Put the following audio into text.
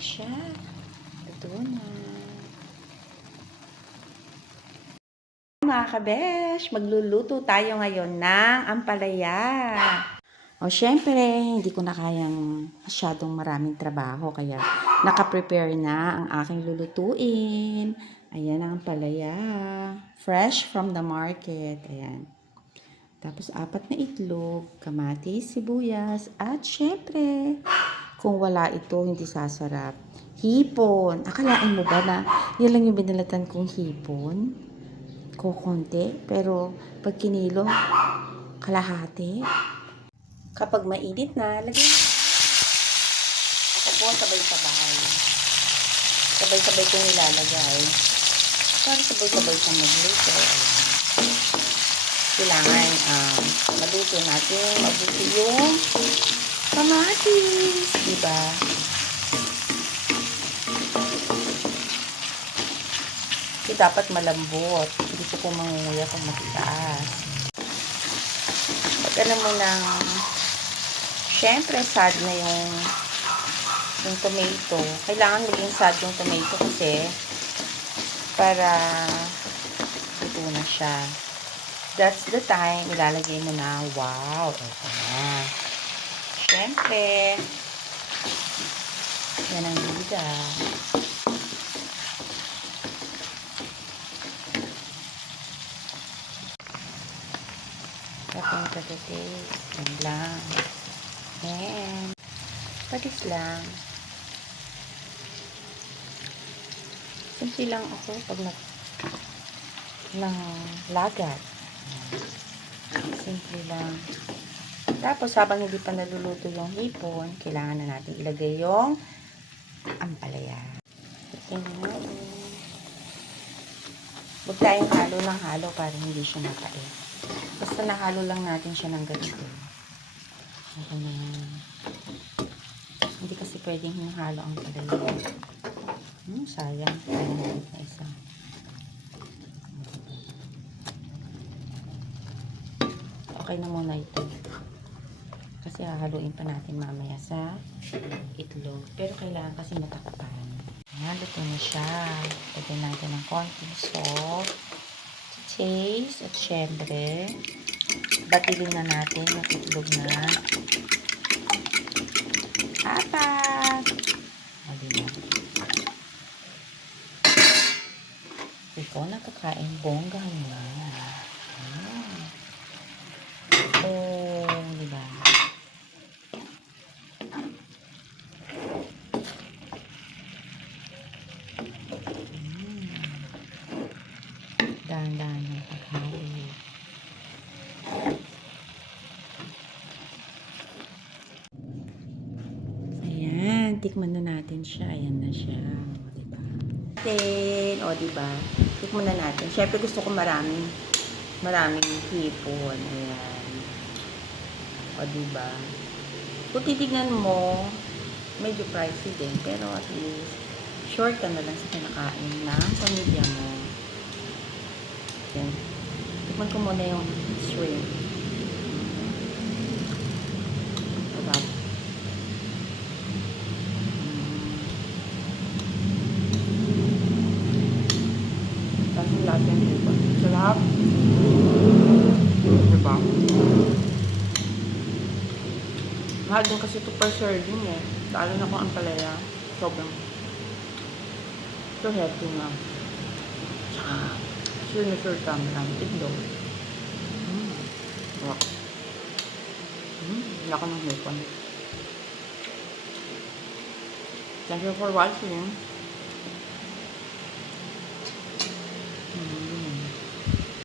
na siya. Ito na. Mga kabesh, magluluto tayo ngayon ng ampalaya. O syempre, hindi ko na kayang masyadong maraming trabaho kaya nakaprepare na ang aking lulutuin. Ayan ang ampalaya. Fresh from the market. Ayan. Tapos 4 na itlog, kamatis, sibuyas, at syempre, kung wala ito, hindi sasarap. Hipon. Akalain mo ba na yan lang yung binalatan kong hipon? Kukunti. Pero pag kinilo, kalahati. Kapag mainit na, lagyan mo. Ako po, sabay-sabay. Sabay-sabay kong nilalagay. Para sabay-sabay siyang magluto. Kailangan maluto natin mabuti yung kamatis. Diba? Kasi dapat malambot. Hindi ko mangunguya kung matitaas. Pag alam mo nang syempre sad na yung tomato. Kailangan maging sad yung tomato kasi para luto na siya. That's the time ilalagay mo na, wow, ito na. Syempre, yan ang bida. Tapos patatis. Yan lang. And patis lang. Simple lang ako pag ng lagat. Simple lang. Tapos habang hindi pa naluluto yung hipon, kailangan na natin ilagay yung ampalaya. Ito na. Huwag tayong halo ng halo para hindi siya makain. Basta nahalo lang natin siya ng ganito. Ito na. Hindi kasi pwedeng hinahalo ang palaya. Sayang. Sayang na isa. Okay na muna ito. Kasi hahaluin pa natin mamaya sa itlog. Pero kailangan kasi matakpan. Luto na siya. Lagyan natin ng konting salt. Taste. At syempre, batilin na natin yung itlog na 4. O, diba? Ikaw nakakain bonggahan mo. Oh, diba? Dahan-dahan yung paghalo. Ayan, tikman na natin siya. Ayan na siya. O, diba? O, diba? Tikman na natin. Siyempre gusto ko maraming hipon. Ayan. O, diba? Kung titignan mo, medyo pricey din. Pero at least, short ka na lang sa kinakain ng pamilya mo. Ayan. Tikman ko muna yung shrimp. Sarap. Tapos yung lahat yung hipon. Sarap. Diba? Mahal din kasi ito per serving eh. Lalo na kung ang palaya. Sobrang. Ito healthy na. Tsaka, sure lang. Itlog. Rock. Laka ng hipon. Thank you for watching.